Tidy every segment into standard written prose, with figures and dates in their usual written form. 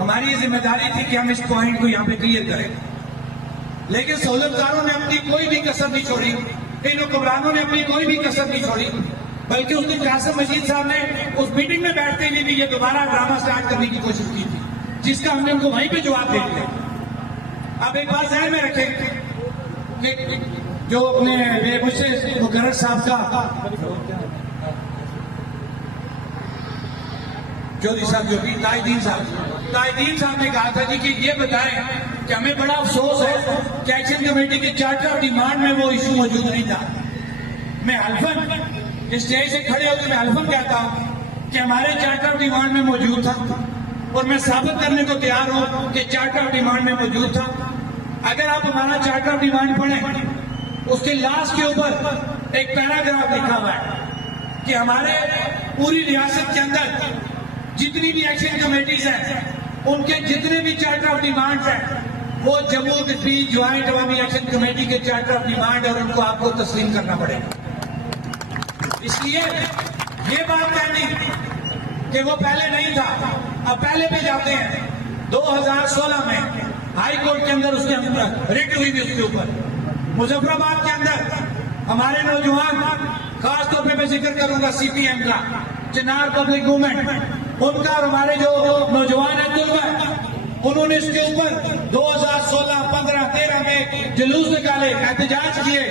ہماری یہ ذمہ داری تھی کہ ہم اس پوائنٹ کو یہاں پہ کلیئر کریں، لیکن سہولتکاروں نے اپنی کوئی بھی کسر نہیں چھوڑی، ان حکمرانوں نے اپنی کوئی بھی کسر نہیں چھوڑی، بلکہ اس دن قاسم مجید صاحب نے اس میٹنگ میں بیٹھتے ہوئے بھی یہ دوبارہ ڈرامہ سٹارٹ کرنے کی کوشش کی تھی، جس کا ہم نے ان کو وہیں پہ جواب دے دیا۔ اب ایک بات ذہن میں رکھیں کہ جو اپنے مجھ سے مقرر صاحب کا چودھری صاحب جو بھی تاج الدین صاحب نے کہا تھا جی کہ یہ بتائیں کہ ہمیں بڑا افسوس ہے کہ ایکشن کمیٹی کے چارٹر آف ڈیمانڈ میں وہ ایشو موجود نہیں تھا۔ میں حلفاً اسٹیج سے کھڑے ہو کے میں حلفاً کہتا ہوں کہ ہمارے چارٹر آف ڈیمانڈ میں موجود تھا، اور میں ثابت کرنے کو تیار ہوں کہ چارٹر آف ڈیمانڈ میں موجود تھا۔ اگر آپ ہمارا چارٹر آف ڈیمانڈ پڑھیں، اس کے لاسٹ کے اوپر ایک پیراگراف لکھا ہوا ہے کہ ہمارے پوری ریاست کے اندر جتنی بھی ایکشن کمیٹیز ہیں، ان کے جتنے بھی چارٹر آف ڈیمانڈ ہیں، وہ جموں کشمیر جوائنٹ عوامی ایکشن کمیٹی کے چارٹر آف ڈیمانڈ، اور ان کو آپ کو تسلیم کرنا پڑے گا۔ اس لیے یہ بات کہنی کہ وہ پہلے نہیں تھا، اب پہلے پہ جاتے ہیں۔ 2016 میں ہائی کورٹ کے اندر اس کے ریٹ ہوئی بھی اس کے اوپر۔ مظفر آباد کے اندر ہمارے نوجوان، خاص طور پہ میں ذکر کروں گا سی پی ایم کا، چنار پبلک موومنٹ، ان کا اور ہمارے جو نوجوان ہیں طلبہ، انہوں نے اس کے اوپر 2016، 15، 13 میں جلوس نکالے، احتجاج کیے،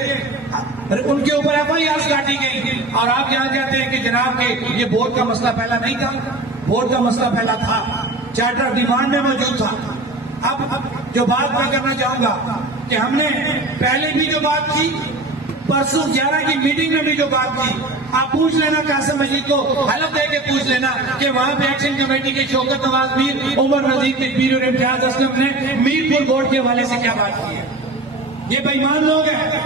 ان کے اوپر ایف آئی آر کاٹی گئی، اور آپ یہاں کہتے ہیں کہ جناب کہ یہ بورڈ کا مسئلہ پہلا نہیں تھا۔ بورڈ کا مسئلہ پہلا تھا، چارٹر آف ڈیمانڈ میں موجود تھا۔ اب جو بات میں کرنا چاہوں گا کہ ہم نے پہلے بھی جو بات کی، پرسوں 11 کی میٹنگ میں بھی جو بات کی، آپ پوچھ لینا قاسم مجید کو، حلف دے کے پوچھ لینا کہ وہاں پہ ایکشن کمیٹی کے شوکت نواز میر، عمر نذیر تکبیر اور امتیاز اسلم نے میرپور بورڈ کے حوالے سے کیا بات کی ہے۔ یہ بے ایمان لوگ ہیں۔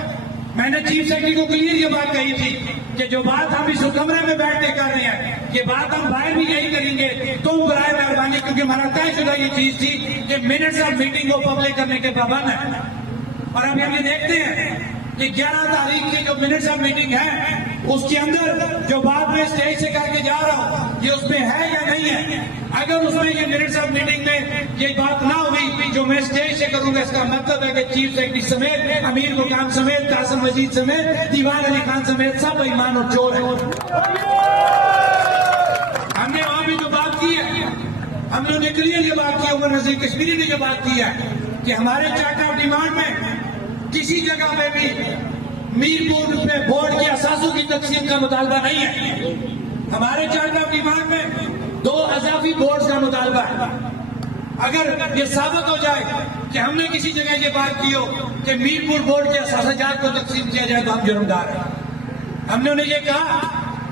میں نے چیف سیکرٹری کو کلیئر یہ بات کہی تھی کہ جو بات ہم اس کمرے میں بیٹھ کے کر رہے ہیں، یہ بات ہم باہر بھی یہی کریں گے، تم برائے مہربانی، کیونکہ ہمارا طے شدہ یہ چیز تھی کہ منٹس آف میٹنگ کو پبلک کرنے کے پابند ہیں۔ اور اب ہم یہ دیکھتے ہیں کہ 11 تاریخ کی جو منٹس آف میٹنگ ہے، اس کے اندر جو بات میں اسٹیج سے کر کے جا رہا ہوں، یہ اس میں ہے یا نہیں ہے۔ اگر اس میں یہ منٹس آف میٹنگ میں یہ بات نہ ہوئی جو میں اسٹیج سے کروں گا، اس کا مطلب ہے کہ چیف سیکرٹری سمیت، امیر مقام سمیت، قاسم مجید سمیت، دیوان علی خان سمیت سب بے ایمان اور چور ہیں۔ ہم نے وہاں بھی جو بات کی ہے، ہم نے کلیئر یہ بات کی، عمر نذیر کشمیری نے جو بات کی ہے کہ ہمارے چارٹر آف ڈیمانڈ میں کسی جگہ پہ بھی میرپور میں بورڈ کے اثاثوں کی تقسیم کا مطالبہ نہیں ہے۔ ہمارے چارٹر آف ڈیمانڈ میں 2 اضافی بورڈز کا مطالبہ ہے۔ اگر یہ ثابت ہو جائے کہ ہم نے کسی جگہ یہ بات کی ہو کہ میرپور بورڈ کے اثاثات کو تقسیم کیا جائے تو ہم جرمدار ہیں۔ ہم نے انہیں یہ کہا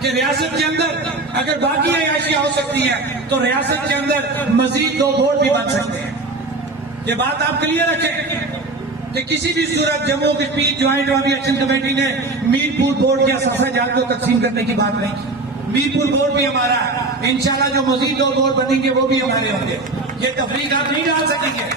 کہ ریاست کے اندر اگر باقی عیاشیاں ہو سکتی ہیں تو ریاست کے اندر مزید 2 بورڈ بھی بن سکتے ہیں۔ یہ بات آپ کلیئر رکھیں کہ کسی بھی صورت جموں کشمیر جوائنٹ عوامی ایکشن کمیٹی نے میرپور بورڈ کے اثاثات کو تقسیم کرنے کی بات نہیں کی۔ میرپور بورڈ بھی ہمارا ہے، انشاءاللہ جو مزید 2 بورڈ بنیں گے وہ بھی ہمارے ہوں گے۔ یہ تفریق آپ نہیں ڈال سکیں گے۔